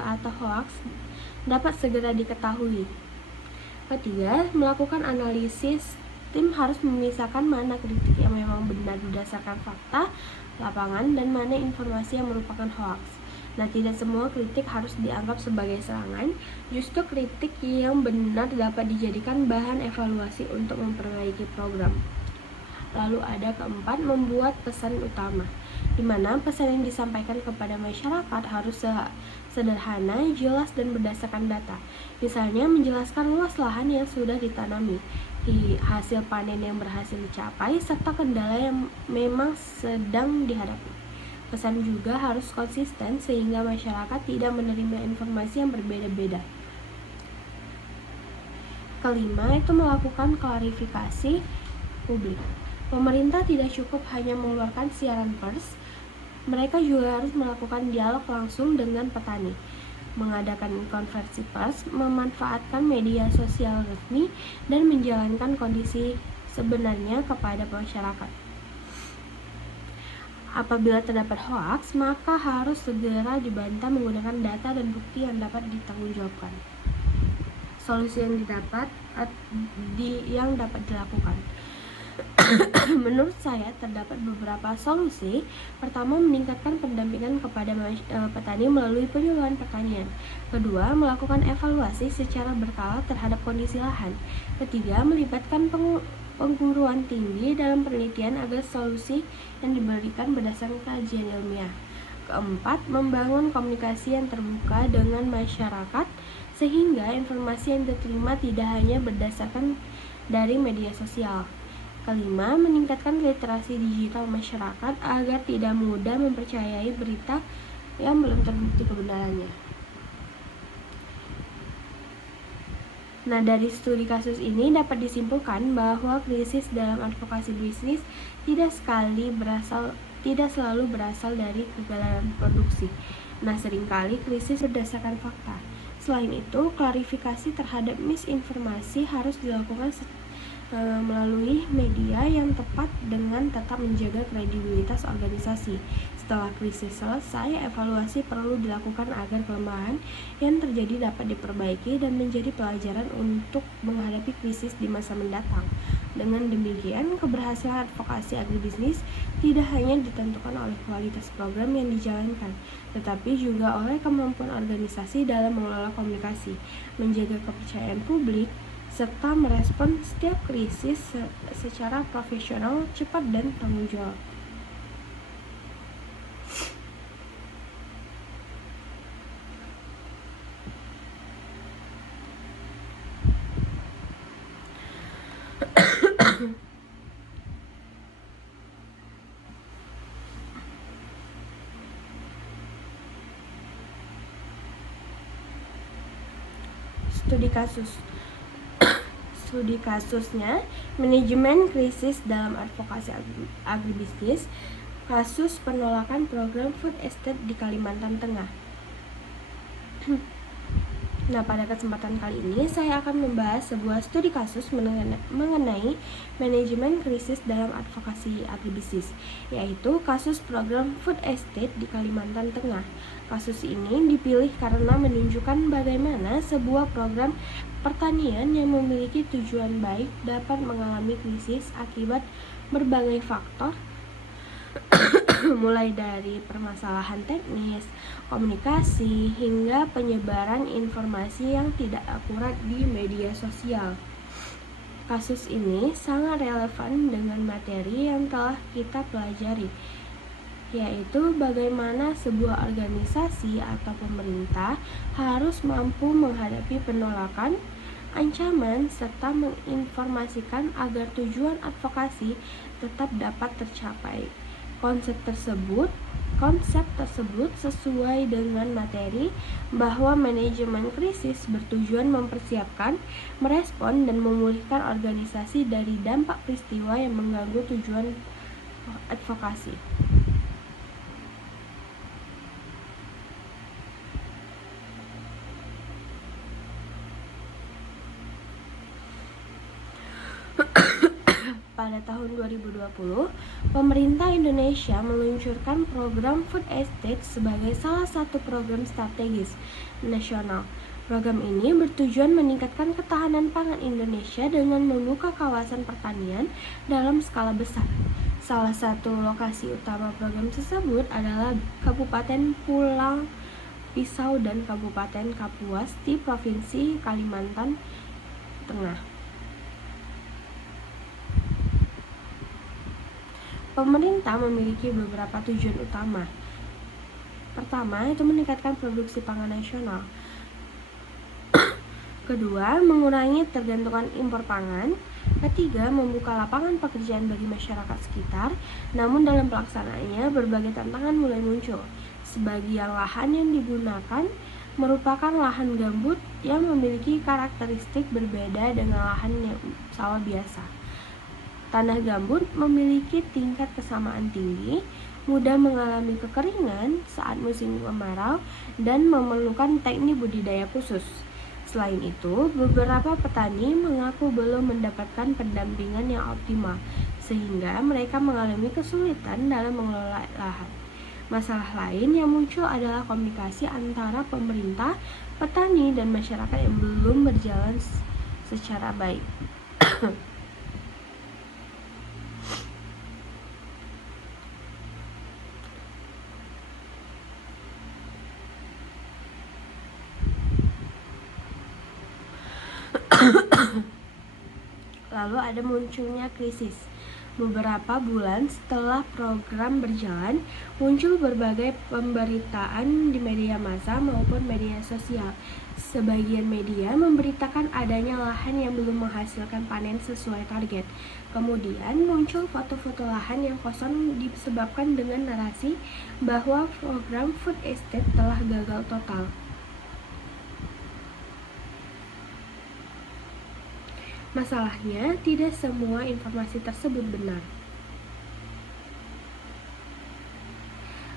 atau hoax, dapat segera diketahui. Ketiga, melakukan analisis. Tim harus memisahkan mana kritik yang memang benar berdasarkan fakta, lapangan, dan mana informasi yang merupakan hoax. Nah, tidak semua kritik harus dianggap sebagai serangan. Justru kritik yang benar dapat dijadikan bahan evaluasi untuk memperbaiki program. Lalu ada keempat, membuat pesan utama, di mana pesan yang disampaikan kepada masyarakat harus sederhana, jelas, dan berdasarkan data. Misalnya, menjelaskan luas lahan yang sudah ditanami, hasil panen yang berhasil dicapai, serta kendala yang memang sedang dihadapi. Pesan juga harus konsisten sehingga masyarakat tidak menerima informasi yang berbeda-beda. Kelima, itu melakukan klarifikasi publik. Pemerintah tidak cukup hanya mengeluarkan siaran pers, mereka juga harus melakukan dialog langsung dengan petani, mengadakan konferensi pers, memanfaatkan media sosial resmi, dan menjalankan kondisi sebenarnya kepada masyarakat. Apabila terdapat hoaks, maka harus segera dibantah menggunakan data dan bukti yang dapat ditanggungjawabkan. Solusi yang dapat dilakukan. Menurut saya terdapat beberapa solusi. Pertama, meningkatkan pendampingan kepada petani melalui penyuluhan pertanian. Kedua, melakukan evaluasi secara berkala terhadap kondisi lahan. Ketiga, melibatkan pengguruan tinggi dalam penelitian agar solusi yang diberikan berdasarkan kajian ilmiah. Keempat, membangun komunikasi yang terbuka dengan masyarakat sehingga informasi yang diterima tidak hanya berdasarkan dari media sosial. Kelima, meningkatkan literasi digital masyarakat agar tidak mudah mempercayai berita yang belum terbukti kebenarannya. Nah, dari studi kasus ini dapat disimpulkan bahwa krisis dalam advokasi bisnis tidak selalu berasal dari kegagalan produksi. Nah, seringkali krisis berdasarkan fakta. Selain itu, klarifikasi terhadap misinformasi harus dilakukan melalui media yang tepat dengan tetap menjaga kredibilitas organisasi. Setelah krisis selesai, evaluasi perlu dilakukan agar kelemahan yang terjadi dapat diperbaiki dan menjadi pelajaran untuk menghadapi krisis di masa mendatang. Dengan demikian, keberhasilan advokasi agribisnis tidak hanya ditentukan oleh kualitas program yang dijalankan, tetapi juga oleh kemampuan organisasi dalam mengelola komunikasi, menjaga kepercayaan publik, serta merespon setiap krisis secara profesional, cepat, dan tanggung jawab. Studi kasusnya, manajemen krisis dalam advokasi agribisnis, kasus penolakan program food estate di Kalimantan Tengah. Nah, pada kesempatan kali ini saya akan membahas sebuah studi kasus mengenai manajemen krisis dalam advokasi agribisnis, yaitu kasus program food estate di Kalimantan Tengah. Kasus ini dipilih karena menunjukkan bagaimana sebuah program pertanian yang memiliki tujuan baik dapat mengalami krisis akibat berbagai faktor, mulai dari permasalahan teknis, komunikasi, hingga penyebaran informasi yang tidak akurat di media sosial. Kasus ini sangat relevan dengan materi yang telah kita pelajari, yaitu bagaimana sebuah organisasi atau pemerintah harus mampu menghadapi penolakan, ancaman, serta menginformasikan agar tujuan advokasi tetap dapat tercapai. Konsep tersebut sesuai dengan materi bahwa manajemen krisis bertujuan mempersiapkan, merespon, dan memulihkan organisasi dari dampak peristiwa yang mengganggu tujuan advokasi. Pada tahun 2020, pemerintah Indonesia meluncurkan program Food Estate sebagai salah satu program strategis nasional. Program ini bertujuan meningkatkan ketahanan pangan Indonesia dengan membuka kawasan pertanian dalam skala besar. Salah satu lokasi utama program tersebut adalah Kabupaten Pulang Pisau dan Kabupaten Kapuas di Provinsi Kalimantan Tengah. Pemerintah memiliki beberapa tujuan utama. Pertama, itu meningkatkan produksi pangan nasional. Kedua, mengurangi tergantungan impor pangan. Ketiga, membuka lapangan pekerjaan bagi masyarakat sekitar. Namun dalam pelaksanaannya, berbagai tantangan mulai muncul. Sebagian lahan yang digunakan merupakan lahan gambut yang memiliki karakteristik berbeda dengan lahan yang sawah biasa. Tanah gambut memiliki tingkat kesamaan tinggi, mudah mengalami kekeringan saat musim kemarau, dan memerlukan teknik budidaya khusus. Selain itu, beberapa petani mengaku belum mendapatkan pendampingan yang optimal, sehingga mereka mengalami kesulitan dalam mengelola lahan. Masalah lain yang muncul adalah komunikasi antara pemerintah, petani, dan masyarakat yang belum berjalan secara baik. Lalu ada munculnya krisis. Beberapa bulan setelah program berjalan, muncul berbagai pemberitaan di media massa maupun media sosial. Sebagian media memberitakan adanya lahan yang belum menghasilkan panen sesuai target. Kemudian muncul foto-foto lahan yang kosong disebabkan dengan narasi bahwa program Food Estate telah gagal total. Masalahnya, tidak semua informasi tersebut benar.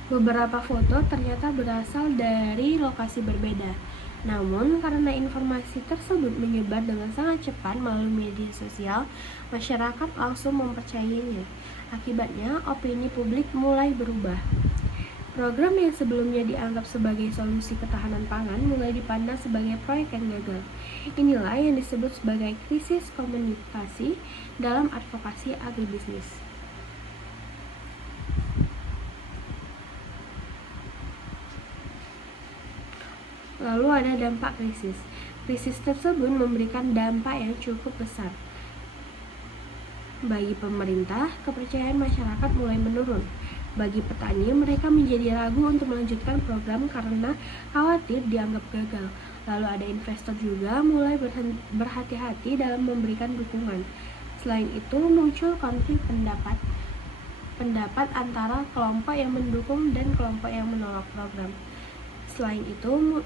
Beberapa foto ternyata berasal dari lokasi berbeda. Namun, karena informasi tersebut menyebar dengan sangat cepat melalui media sosial, masyarakat langsung mempercayainya. Akibatnya, opini publik mulai berubah. Program yang sebelumnya dianggap sebagai solusi ketahanan pangan mulai dipandang sebagai proyek yang gagal. Inilah yang disebut sebagai krisis komunikasi dalam advokasi agribisnis. Lalu ada dampak krisis. Krisis tersebut memberikan dampak yang cukup besar. Bagi pemerintah, kepercayaan masyarakat mulai menurun. Bagi petani, mereka menjadi ragu untuk melanjutkan program karena khawatir dianggap gagal. Lalu ada investor juga mulai berhati-hati dalam memberikan dukungan. Selain itu, muncul konflik pendapat antara kelompok yang mendukung dan kelompok yang menolak program. Selain itu,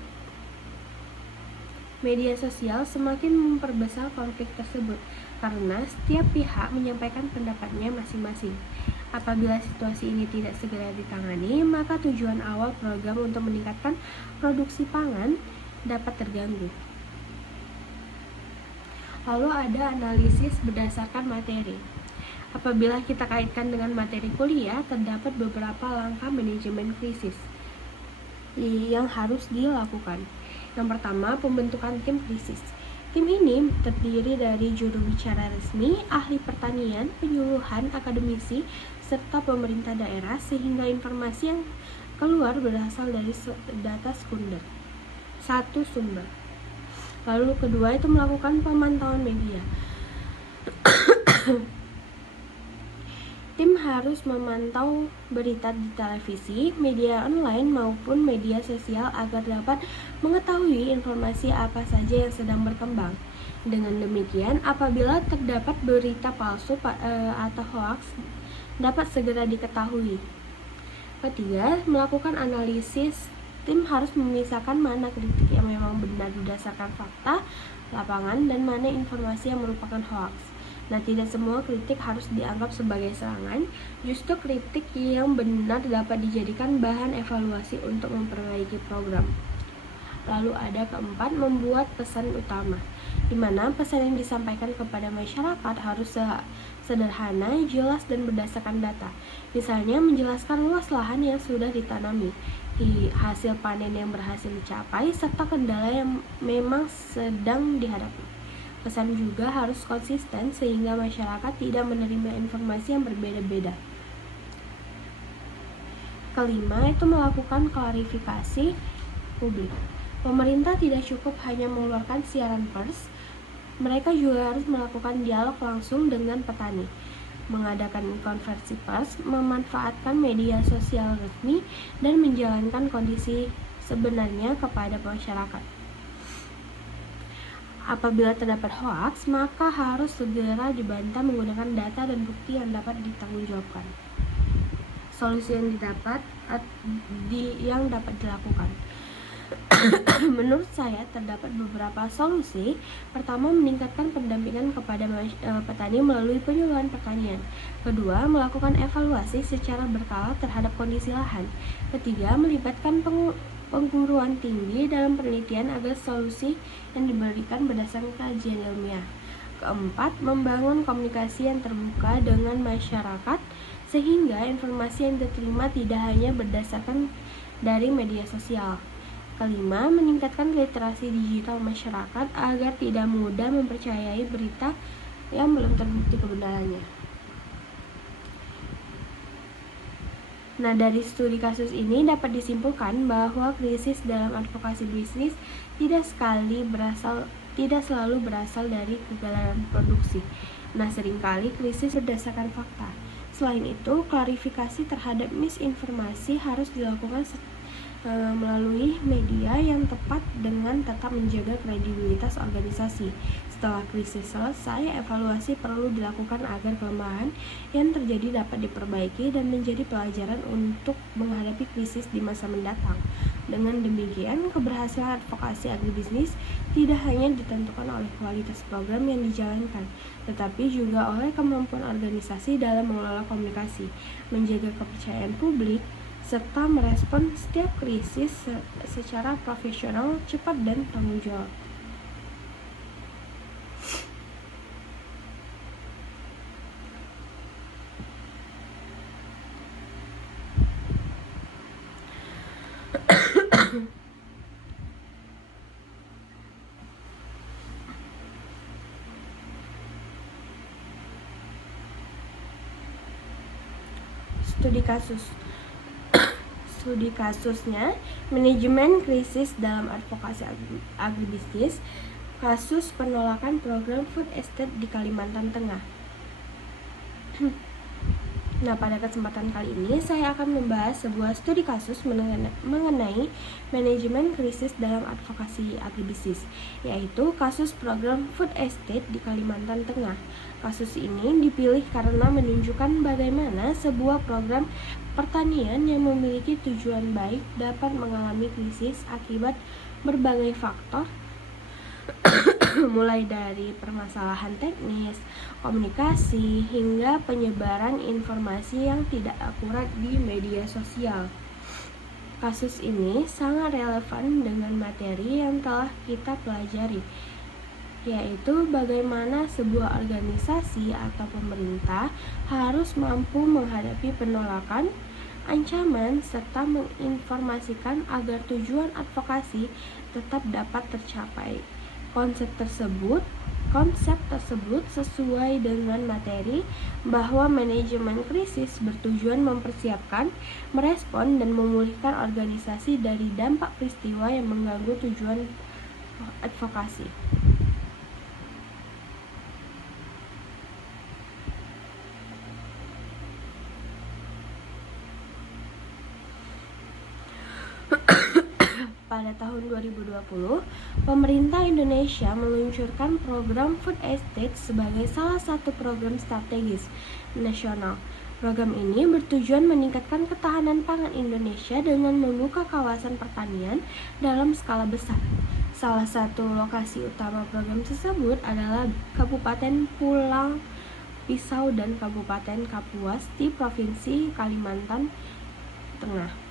media sosial semakin memperbesar konflik tersebut karena setiap pihak menyampaikan pendapatnya masing-masing. Apabila situasi ini tidak segera ditangani, maka tujuan awal program untuk meningkatkan produksi pangan dapat terganggu. Lalu ada analisis berdasarkan materi. Apabila kita kaitkan dengan materi kuliah, terdapat beberapa langkah manajemen krisis yang harus dilakukan. Yang pertama, pembentukan tim krisis. Tim ini terdiri dari juru bicara resmi, ahli pertanian, penyuluhan, akademisi, serta pemerintah daerah sehingga informasi yang keluar berasal dari data satu sumber. Lalu kedua itu melakukan pemantauan media. Tim harus memantau berita di televisi, media online maupun media sosial agar dapat mengetahui informasi apa saja yang sedang berkembang. Dengan demikian, apabila terdapat berita palsu atau hoax, dapat segera diketahui. Ketiga, melakukan analisis. Tim harus memisahkan mana kritik yang memang benar berdasarkan fakta, lapangan, dan mana informasi yang merupakan hoax. Nah, tidak semua kritik harus dianggap sebagai serangan. Justru kritik yang benar dapat dijadikan bahan evaluasi untuk memperbaiki program. Lalu ada keempat, membuat pesan utama, di mana pesan yang disampaikan kepada masyarakat harus sederhana, jelas, dan berdasarkan data. Misalnya, menjelaskan luas lahan yang sudah ditanami, hasil panen yang berhasil dicapai, serta kendala yang memang sedang dihadapi. Pesan juga harus konsisten sehingga masyarakat tidak menerima informasi yang berbeda-beda. Kelima, itu melakukan klarifikasi publik. Pemerintah tidak cukup hanya mengeluarkan siaran pers, mereka juga harus melakukan dialog langsung dengan petani, mengadakan konversi pers, memanfaatkan media sosial resmi, dan menjalankan kondisi sebenarnya kepada masyarakat. Apabila terdapat hoaks, maka harus segera dibantah menggunakan data dan bukti yang dapat ditanggungjawabkan. Solusi yang dapat dilakukan. Menurut saya terdapat beberapa solusi. Pertama, meningkatkan pendampingan kepada petani melalui penyuluhan pertanian. Kedua, melakukan evaluasi secara berkala terhadap kondisi lahan. Ketiga, melibatkan pengguruan tinggi dalam penelitian agar solusi yang diberikan berdasarkan kajian ilmiah. Keempat, membangun komunikasi yang terbuka dengan masyarakat sehingga informasi yang diterima tidak hanya berdasarkan dari media sosial. Kelima, meningkatkan literasi digital masyarakat agar tidak mudah mempercayai berita yang belum terbukti kebenarannya. Nah, dari studi kasus ini dapat disimpulkan bahwa krisis dalam advokasi bisnis tidak selalu berasal dari kegagalan produksi. Nah, seringkali krisis berdasarkan fakta. Selain itu, klarifikasi terhadap misinformasi harus dilakukan melalui media yang tepat dengan tetap menjaga kredibilitas organisasi. Setelah krisis selesai, evaluasi perlu dilakukan agar kelemahan yang terjadi dapat diperbaiki dan menjadi pelajaran untuk menghadapi krisis di masa mendatang. Dengan demikian, keberhasilan advokasi agribisnis tidak hanya ditentukan oleh kualitas program yang dijalankan, tetapi juga oleh kemampuan organisasi dalam mengelola komunikasi, menjaga kepercayaan publik, serta merespon setiap krisis secara profesional, cepat, dan tanggung jawab. Studi kasusnya, manajemen krisis dalam advokasi agribisnis, kasus penolakan program food estate di Kalimantan Tengah. Nah, pada kesempatan kali ini saya akan membahas sebuah studi kasus mengenai manajemen krisis dalam advokasi agribisnis, yaitu kasus program food estate di Kalimantan Tengah. Kasus ini dipilih karena menunjukkan bagaimana sebuah program pertanian yang memiliki tujuan baik dapat mengalami krisis akibat berbagai faktor, mulai dari permasalahan teknis, komunikasi, hingga penyebaran informasi yang tidak akurat di media sosial. Kasus ini sangat relevan dengan materi yang telah kita pelajari, yaitu bagaimana sebuah organisasi atau pemerintah harus mampu menghadapi penolakan, ancaman, serta menginformasikan agar tujuan advokasi tetap dapat tercapai. Konsep tersebut sesuai dengan materi bahwa manajemen krisis bertujuan mempersiapkan, merespon, dan memulihkan organisasi dari dampak peristiwa yang mengganggu tujuan advokasi. Pada tahun 2020, pemerintah Indonesia meluncurkan program Food Estate sebagai salah satu program strategis nasional. Program ini bertujuan meningkatkan ketahanan pangan Indonesia dengan membuka kawasan pertanian dalam skala besar. Salah satu lokasi utama program tersebut adalah Kabupaten Pulang Pisau dan Kabupaten Kapuas di Provinsi Kalimantan Tengah.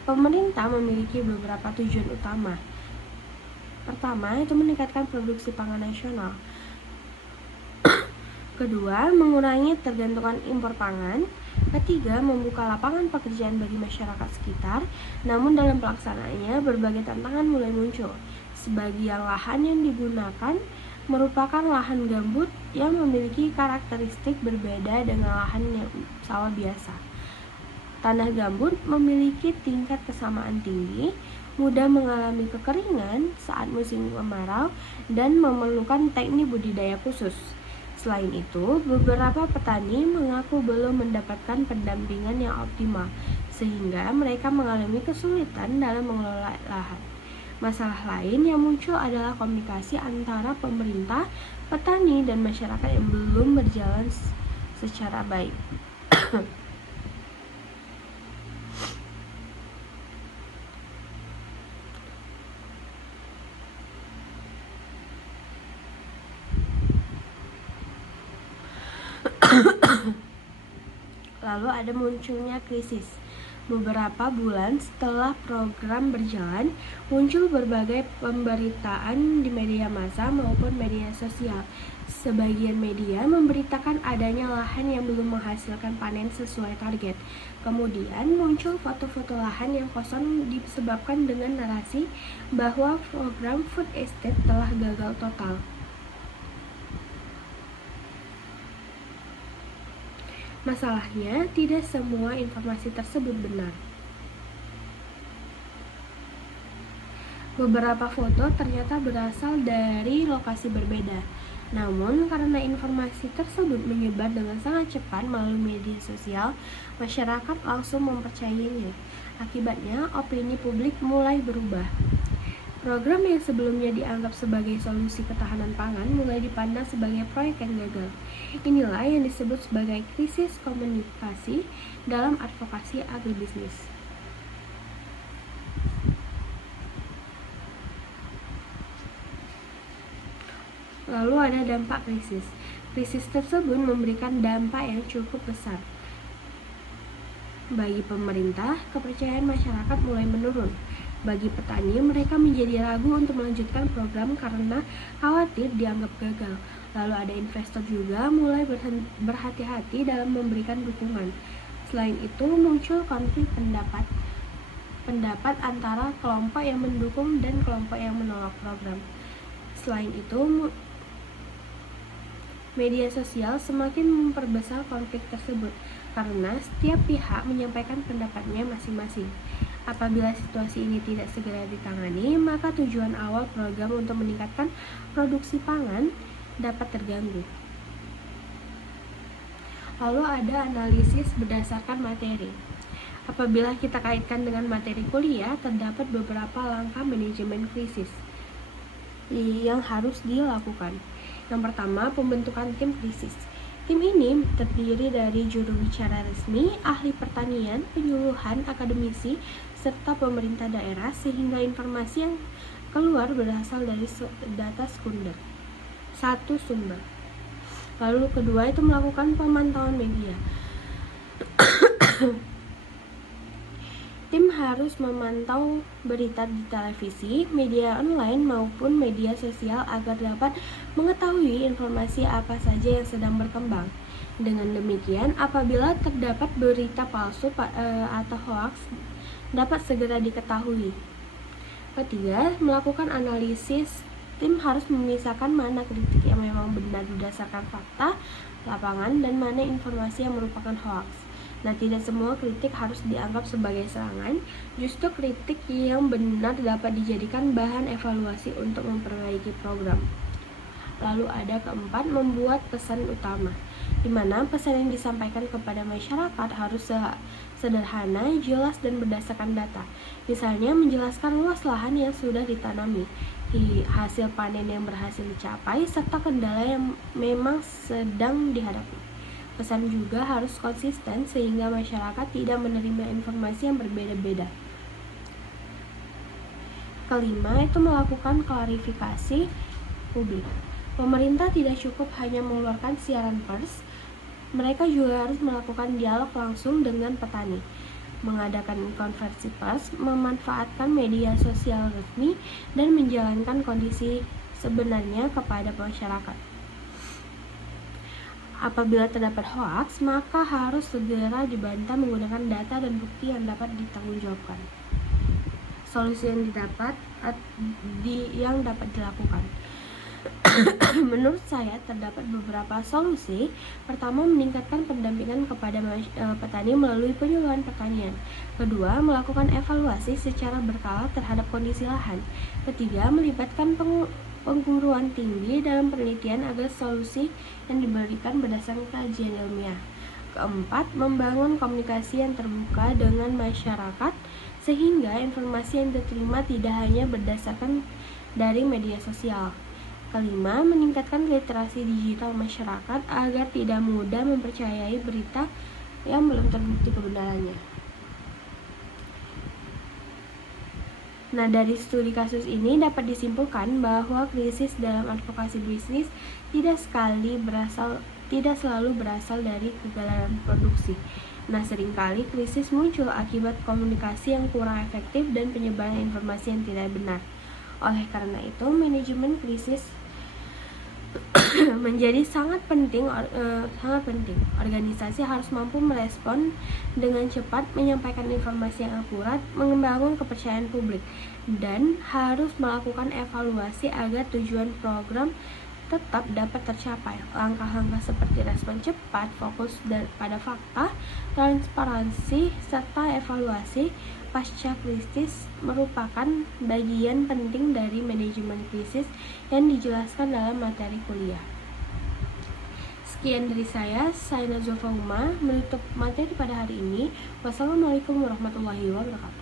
Pemerintah memiliki beberapa tujuan utama. Pertama, itu meningkatkan produksi pangan nasional. Kedua, mengurangi tergantungan impor pangan. Ketiga, membuka lapangan pekerjaan bagi masyarakat sekitar. Namun dalam pelaksanaannya, berbagai tantangan mulai muncul. Sebagian lahan yang digunakan merupakan lahan gambut yang memiliki karakteristik berbeda dengan lahan yang sawah biasa. Tanah gambut memiliki tingkat kesamaan tinggi, mudah mengalami kekeringan saat musim kemarau, dan memerlukan teknik budidaya khusus. Selain itu, beberapa petani mengaku belum mendapatkan pendampingan yang optimal, sehingga mereka mengalami kesulitan dalam mengelola lahan. Masalah lain yang muncul adalah komunikasi antara pemerintah, petani, dan masyarakat yang belum berjalan secara baik. Lalu ada munculnya krisis. Beberapa bulan setelah program berjalan, muncul berbagai pemberitaan di media massa maupun media sosial. Sebagian media memberitakan adanya lahan yang belum menghasilkan panen sesuai target. Kemudian muncul foto-foto lahan yang kosong disebabkan dengan narasi bahwa program Food Estate telah gagal total. Masalahnya, tidak semua informasi tersebut benar. Beberapa foto ternyata berasal dari lokasi berbeda. Namun, karena informasi tersebut menyebar dengan sangat cepat melalui media sosial, masyarakat langsung mempercayainya. Akibatnya, opini publik mulai berubah. Program yang sebelumnya dianggap sebagai solusi ketahanan pangan mulai dipandang sebagai proyek yang gagal. Inilah yang disebut sebagai krisis komunikasi dalam advokasi agribisnis. Lalu ada dampak krisis. Krisis tersebut memberikan dampak yang cukup besar. Bagi pemerintah, kepercayaan masyarakat mulai menurun. Bagi petani, mereka menjadi ragu untuk melanjutkan program karena khawatir dianggap gagal. Lalu ada investor juga mulai berhati-hati dalam memberikan dukungan. Selain itu, muncul konflik pendapat antara kelompok yang mendukung dan kelompok yang menolak program. Selain itu, media sosial semakin memperbesar konflik tersebut karena setiap pihak menyampaikan pendapatnya masing-masing. Apabila situasi ini tidak segera ditangani, maka tujuan awal program untuk meningkatkan produksi pangan dapat terganggu. Lalu ada analisis berdasarkan materi. Apabila kita kaitkan dengan materi kuliah, terdapat beberapa langkah manajemen krisis yang harus dilakukan. Yang pertama, pembentukan tim krisis. Tim ini terdiri dari juru bicara resmi, ahli pertanian, penyuluhan, akademisi, serta pemerintah daerah, sehingga informasi yang keluar berasal dari data satu sumber. Lalu kedua itu melakukan pemantauan media. Tim harus memantau berita di televisi, media online maupun media sosial agar dapat mengetahui informasi apa saja yang sedang berkembang. Dengan demikian, apabila terdapat berita palsu atau hoax dapat segera diketahui. Ketiga, melakukan analisis. Tim harus memisahkan mana kritik yang memang benar berdasarkan fakta, lapangan, dan mana informasi yang merupakan hoax. Nah, tidak semua kritik harus dianggap sebagai serangan. Justru kritik yang benar dapat dijadikan bahan evaluasi untuk memperbaiki program. Lalu ada keempat, membuat pesan utama, di mana pesan yang disampaikan kepada masyarakat harus sederhana, jelas, dan berdasarkan data. Misalnya menjelaskan luas lahan yang sudah ditanami, hasil panen yang berhasil dicapai, serta kendala yang memang sedang dihadapi. Pesan juga harus konsisten sehingga masyarakat tidak menerima informasi yang berbeda-beda. Kelima, itu melakukan klarifikasi publik. Pemerintah tidak cukup hanya mengeluarkan siaran pers, mereka juga harus melakukan dialog langsung dengan petani, mengadakan konferensi pers, memanfaatkan media sosial resmi, dan menjalankan kondisi sebenarnya kepada masyarakat. Apabila terdapat hoaks, maka harus segera dibantah menggunakan data dan bukti yang dapat ditanggungjawabkan. Solusi yang dapat dilakukan. Menurut saya terdapat beberapa solusi. Pertama, meningkatkan pendampingan kepada petani melalui penyuluhan pertanian. Kedua, melakukan evaluasi secara berkala terhadap kondisi lahan. Ketiga, melibatkan pengguruan tinggi dalam penelitian agar solusi yang diberikan berdasarkan kajian ilmiah. Keempat, membangun komunikasi yang terbuka dengan masyarakat sehingga informasi yang diterima tidak hanya berdasarkan dari media sosial. Kelima, meningkatkan literasi digital masyarakat agar tidak mudah mempercayai berita yang belum terbukti kebenarannya. Nah, dari studi kasus ini dapat disimpulkan bahwa krisis dalam advokasi bisnis tidak selalu berasal dari kegagalan produksi. Nah, seringkali krisis muncul akibat komunikasi yang kurang efektif dan penyebaran informasi yang tidak benar. Oleh karena itu, manajemen krisis menjadi sangat penting. Organisasi harus mampu merespon dengan cepat, menyampaikan informasi yang akurat, membangun kepercayaan publik, dan harus melakukan evaluasi agar tujuan program tetap dapat tercapai. Langkah-langkah seperti respon cepat, fokus pada fakta, transparansi, serta evaluasi pasca krisis merupakan bagian penting dari manajemen krisis yang dijelaskan dalam materi kuliah. Sekian dari saya Nazwa Fauma, menutup materi pada hari ini. Wassalamualaikum warahmatullahi wabarakatuh.